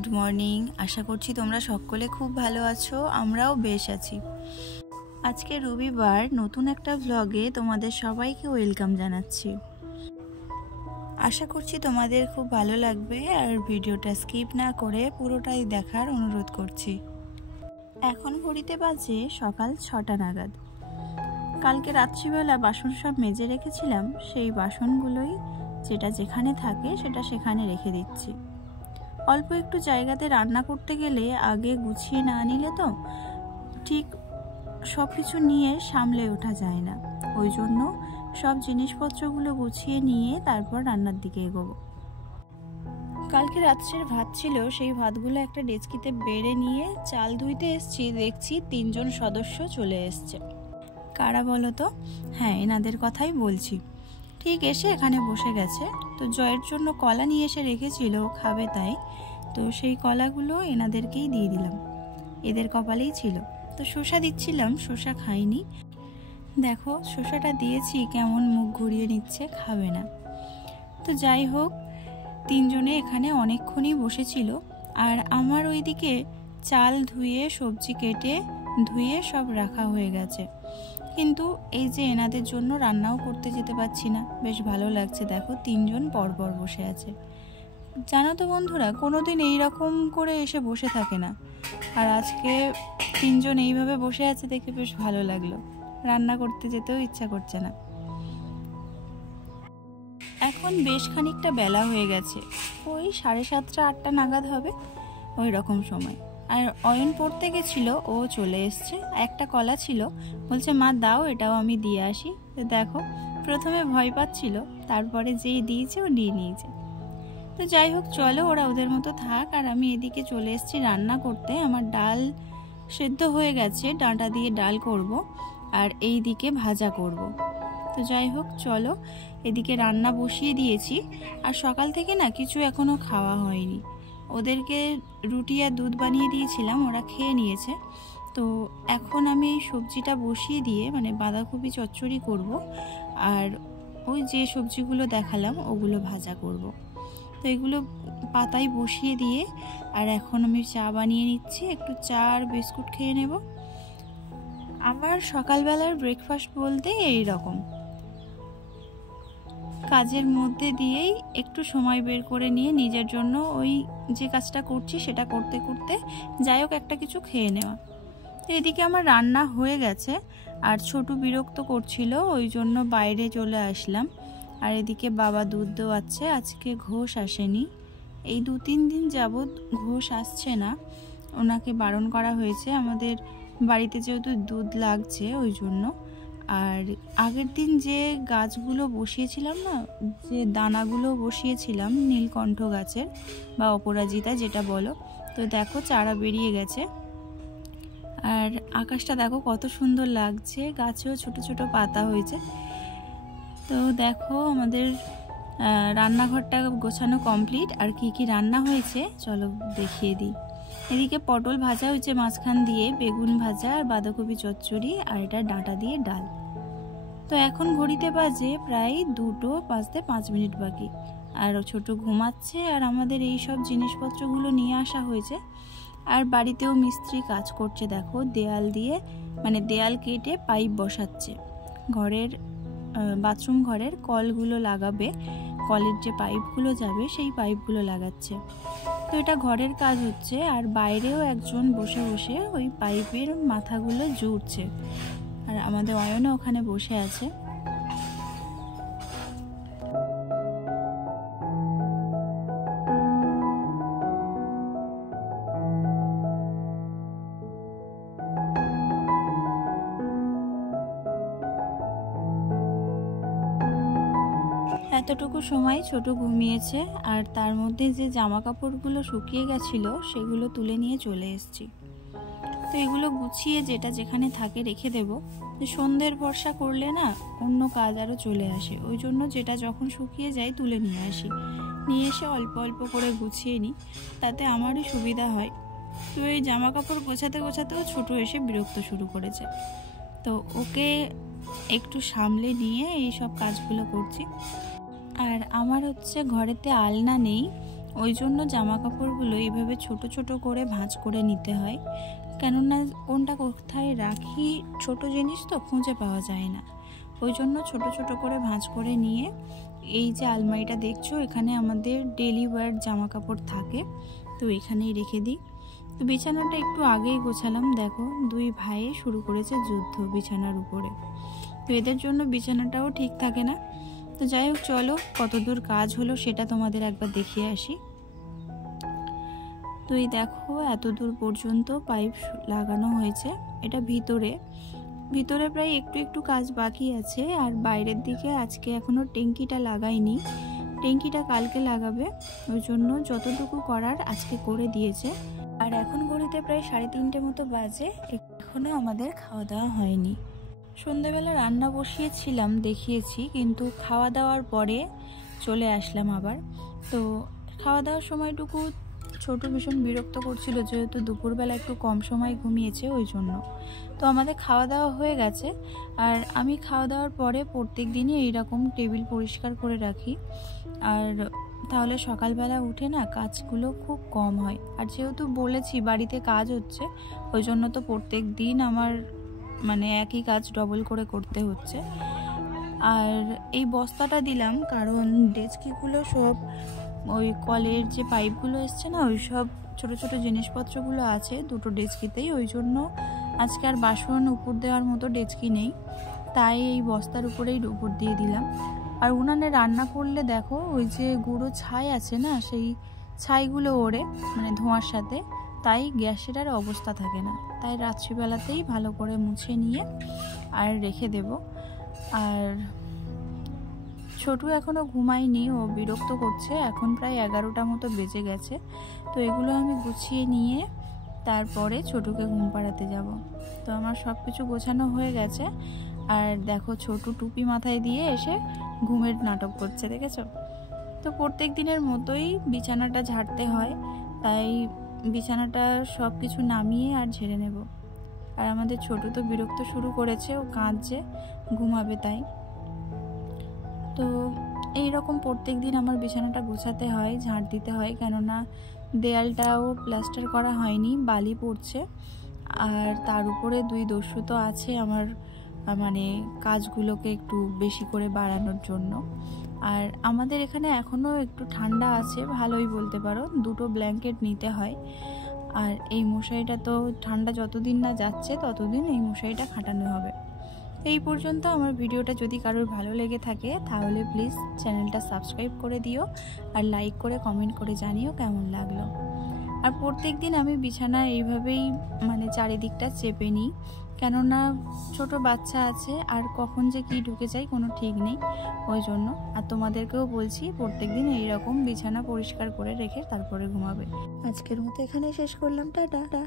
Good morning. আশা করছি তোমরা সকলে খুব ভালো আছো, আমরাও বেশ আছি। আজকে রবিবার, নতুন একটা ভ্লগে তোমাদের সবাইকে ওয়েলকাম জানাচ্ছি। আশা করছি তোমাদের খুব ভালো লাগবে আর ভিডিওটা স্কিপ না করে পুরোটাই দেখার অনুরোধ করছি। এখন ঘড়িতে বাজে সকাল 6টা নাগাদ। কালকে রাত্রিবেলা বাসন সব মেজে রেখেছিলাম, সেই বাসনগুলোই যেটা যেখানে থাকে সেটা সেখানে রেখে দিচ্ছি। অল্প একটু জায়গাতে রান্না করতে গেলে আগে গুছিয়ে না নিলে তো ঠিক সব কিছু নিয়ে সামলে ওঠা যায় না। ওই জন্য সব জিনিসপত্রগুলো গুছিয়ে নিয়ে তারপর রান্নার দিকে এগোবো। কালকে রাত্রের ভাত ছিল, সেই ভাতগুলো একটা ডেচকিতে বেড়ে নিয়ে চাল ধুইতে এসছি, দেখছি 3জন সদস্য চলে এসছে। কারা বলো তো? হ্যাঁ, এনাদের কথাই বলছি। ঠিক এসে এখানে বসে গেছে। তো জয়ের জন্য কলা নিয়ে এসে রেখেছিল, খাবে তাই। তো সেই কলাগুলো এনাদেরকেই দিয়ে দিলাম, এদের কপালেই ছিল। তো শসা দিচ্ছিলাম, শসা খাইনি। দেখো শসাটা দিয়েছি কেমন মুখ ঘুরিয়ে নিচ্ছে, খাবে না। তো যাই হোক, 3জনে এখানে অনেকক্ষণই বসেছিল। আর আমার ওইদিকে চাল ধুয়ে সবজি কেটে ধুয়ে সব রাখা হয়ে গেছে। কিন্তু এই যে এনাদের জন্য রান্নাও করতে যেতে পারছি না, বেশ ভালো লাগছে। দেখো 3জন পরপর বসে আছে। জানো তো বন্ধুরা, কোনোদিন এইরকম করে এসে বসে থাকে না, আর আজকে 3জন এইভাবে বসে আছে দেখে বেশ ভালো লাগলো। রান্না করতে যেতেও ইচ্ছা করছে না। এখন বেশ খানিকটা বেলা হয়ে গেছে, ওই 7:30 8টা নাগাদ হবে, ওই রকম সময়। আর অয়ন পড়তে গেছিল, ও চলে এসছে। একটা কলা ছিল, বলছে মা দাও, এটাও আমি দিয়ে আসি। তো দেখো, প্রথমে ভয় পাচ্ছিল, তারপরে যেই দিয়েছে ও নিয়ে নিয়েছে। তো যাই হোক, চলো ওরা ওদের মতো থাক। আর আমি এদিকে চলে এসেছি রান্না করতে। আমার ডাল সেদ্ধ হয়ে গেছে, ডাঁটা দিয়ে ডাল করব, আর এই দিকে ভাজা করব। তো যাই হোক চলো, এদিকে রান্না বসিয়ে দিয়েছি। আর সকাল থেকে না কিছু এখনো খাওয়া হয়নি। ওদেরকে রুটি আর দুধ বানিয়ে দিয়েছিলাম, ওরা খেয়ে নিয়েছে। তো এখন আমি এই সবজিটা বসিয়ে দিয়ে, মানে বাঁধাকপি চচ্চড়ি করব, আর ওই যে সবজিগুলো দেখালাম ওগুলো ভাজা করব। তো এগুলো পাতায় বসিয়ে দিয়ে, আর এখন আমি চা বানিয়ে নিচ্ছি। একটু চা আর বিস্কুট খেয়ে নেব। আমার সকালবেলার ব্রেকফাস্ট বলতে এই রকম, কাজের মধ্যে দিয়েই একটু সময় বের করে নিয়ে নিজের জন্য ওই যে কাজটা করছি সেটা করতে করতে যাই হোক একটা কিছু খেয়ে নেওয়া। তো এদিকে আমার রান্না হয়ে গেছে, আর ছোটু বিরক্ত করছিল, ওই জন্য বাইরে চলে আসলাম। আর এদিকে বাবা দুধ দোয়াচ্ছে, আজকে ঘোষ আসেনি। এই 2-3 দিন যাবৎ ঘোষ আসছে না, ওনাকে বারণ করা হয়েছে। আমাদের বাড়িতে যেহেতু দুধ লাগছে ওই জন্য। আর আগের দিন যে গাছগুলো বসিয়েছিলাম না, যে দানাগুলো বসিয়েছিলাম নীলকণ্ঠ গাছের বা অপরাজিতা যেটা বলো, তো দেখো চারা বেরিয়ে গেছে। আর আকাশটা দেখো কত সুন্দর লাগছে, গাছেও ছোট ছোট পাতা হয়েছে। তো দেখো আমাদের রান্নাঘরটা গোছানো কমপ্লিট। আর কি কি রান্না হয়েছে চলো দেখিয়ে দিই। এদিকে পটল ভাজা হয়েছে মাঝখান দিয়ে, বেগুন ভাজা আর বাঁধাকপি চচ্চড়ি, আর এটা ডাঁটা দিয়ে ডাল। তো এখন ঘড়িতে বাজে প্রায় 2টো বাজতে 5 মিনিট বাকি। আর ছোট ঘুমাচ্ছে, আর আমাদের এই সব জিনিসপত্রগুলো নিয়ে আসা হয়েছে। আর বাড়িতেও মিস্ত্রি কাজ করছে, দেখো দেয়াল দিয়ে, মানে দেয়াল কেটে পাইপ বসাচ্ছে। ঘরের বাথরুম ঘরের কলগুলো লাগাবে, কলের যে পাইপগুলো যাবে সেই পাইপগুলো লাগাচ্ছে। তো এটা ঘরের কাজ হচ্ছে, আর বাইরেও একজন বসে বসে ওই পাইপের মাথাগুলো জুড়ছে। আর আমাদের অয়নও ওখানে বসে আছে। এতটুকু সময় ছোট ঘুমিয়েছে, আর তার মধ্যে যে জামা কাপড়গুলো শুকিয়ে গেছিল সেগুলো তুলে নিয়ে চলে এসেছি। তো এগুলো গুছিয়ে যেটা যেখানে থাকে রেখে দেব। সন্ধ্যের ভরসা করলে না অন্য কাজ আরও চলে আসে, ওই জন্য যেটা যখন শুকিয়ে যায় তুলে নিয়ে আসি, নিয়ে এসে অল্প অল্প করে গুছিয়ে নিই, তাতে আমারই সুবিধা হয়। তো এই জামা কাপড় গোছাতে গোছাতেও ছোটো এসে বিরক্ত শুরু করেছে, তো ওকে একটু সামলে নিয়ে এই সব কাজগুলো করছি। আর আমার হচ্ছে ঘরেতে আলনা নেই, ওই জন্য জামা কাপড়গুলো এইভাবে ছোট ছোট করে ভাঁজ করে নিতে হয়, কেননা কোনটা কোথায় রাখি ছোট জিনিস তো খুঁজে পাওয়া যায় না। ওই জন্য ছোট ছোট করে ভাঁজ করে নিয়ে এই যে আলমারিটা দেখছো, এখানে আমাদের ডেলি ওয়্যার জামা কাপড় থাকে, তো এখানেই রেখে দিই। তো বিছানাটা একটু আগেই গোছালাম, দেখো দুই ভাই শুরু করেছে যুদ্ধ বিছানার উপরে। তো এদের জন্য বিছানাটাও ঠিক থাকে না। তো যাই হোক, চলো কতদূর কাজ হলো সেটা তোমাদের একবার দেখিয়ে আসি। তো এই দেখো এত দূর পর্যন্ত পাইপ লাগানো হয়েছে। এটা ভিতরে প্রায় একটু একটু কাজ বাকি আছে। আর বাইরের দিকে আজকে এখনো ট্যাঙ্কিটা লাগাইনি, ট্যাঙ্কিটা কালকে লাগাবে। ওই জন্য যতটুকু করার আজকে করে দিয়েছে। আর এখন ঘড়িতে প্রায় 3:30 মতো বাজে, এখনো আমাদের খাওয়া দাওয়া হয়নি। সন্ধ্যাবেলা রান্না বসিয়েছিলাম দেখিয়েছি, কিন্তু খাওয়া দাওয়ার পরে চলে আসলাম আবার। তো খাওয়া দাওয়ার সময়টুকু ছোট ভীষণ বিরক্ত করছিল, যেহেতু দুপুরবেলা একটু কম সময় ঘুমিয়েছে ওই জন্য। তো আমাদের খাওয়া দাওয়া হয়ে গেছে। আর আমি খাওয়া দাওয়ার পরে প্রত্যেক দিনই এইরকম টেবিল পরিষ্কার করে রাখি, আর তাহলে সকালবেলা উঠে না কাজগুলো খুব কম হয়। আর যেহেতু বলেছি বাড়িতে কাজ হচ্ছে, ওই জন্য তো প্রত্যেক দিন আমার মানে একই কাজ ডবল করে করতে হচ্ছে। আর এই বস্তাটা দিলাম কারণ ডেচকিগুলো সব ওই কলের যে পাইপগুলো এসছে না, ওই সব ছোটো ছোটো জিনিসপত্রগুলো আছে দুটো ডেচকিতেই। ওই জন্য আজকে আর বাসন উপর দেওয়ার মতো ডেচকি নেই, তাই এই বস্তার উপরেই উপর দিয়ে দিলাম। আর উনানে রান্না করলে দেখো ওই যে গুঁড়ো ছাই আছে না, সেই ছাইগুলো ওড়ে মানে ধোঁয়ার সাথে, তাই গ্যাসের আর অবস্থা থাকে না। তাই রাত্রিবেলাতেই ভালো করে মুছে নিয়ে আর রেখে দেব। আর ছোটু এখনও ঘুমায়নি, ও বিরক্ত করছে। এখন প্রায় 11টা মতো বেজে গেছে। তো এগুলো আমি গুছিয়ে নিয়ে তারপরে ছোটুকে ঘুম পাড়াতে যাব। তো আমার সব কিছু গোছানো হয়ে গেছে। আর দেখো ছোটু টুপি মাথায় দিয়ে এসে ঘুমের নাটক করছে, দেখেছো? তো প্রত্যেক দিনের মতোই বিছানাটা ঝাড়তে হয়, তাই বিছানাটা সব কিছু নামিয়ে আর ঝেড়ে নেব। আর আমাদের ছোটু তো বিরক্ত শুরু করেছে, ও কাঁদছে, ঘুমাবে তাই। তো এই রকম প্রত্যেক দিন আমার বিছানাটা গোছাতে হয়, ঝাড় দিতে হয়, কেননা দেয়ালটাও প্লাস্টার করা হয়নি, বালি পড়ছে। আর তার উপরে দুই দস্যু তো আছে আমার মানে কাজগুলোকে একটু বেশি করে বাড়ানোর জন্য। আর আমাদের এখানে এখনও একটু ঠান্ডা আছে, ভালোই বলতে পারো, দুটো ব্ল্যাঙ্কেট নিতে হয়। আর এই মশারিটা তো ঠান্ডা যতদিন না যাচ্ছে ততদিন এই মশারিটা খাটানো হবে। এই পর্যন্ত আমার ভিডিওটা যদি কারোর ভালো লেগে থাকে তাহলে প্লিজ চ্যানেলটা সাবস্ক্রাইব করে দিও, আর লাইক করে কমেন্ট করে জানিও কেমন লাগলো। আর প্রত্যেক দিন আমি বিছানা এইভাবেই মানে চারিদিকটা চেপে নিই, কেননা ছোট বাচ্চা আছে আর কখন যে কি ঢুকে যায় কোনো ঠিক নেই, ওই জন্য। আর তোমাদেরকেও বলছি প্রত্যেক দিন এইরকম বিছানা পরিষ্কার করে রেখে তারপরে ঘুমাবে। আজকের মতো এখানে শেষ করলাম, টাটা।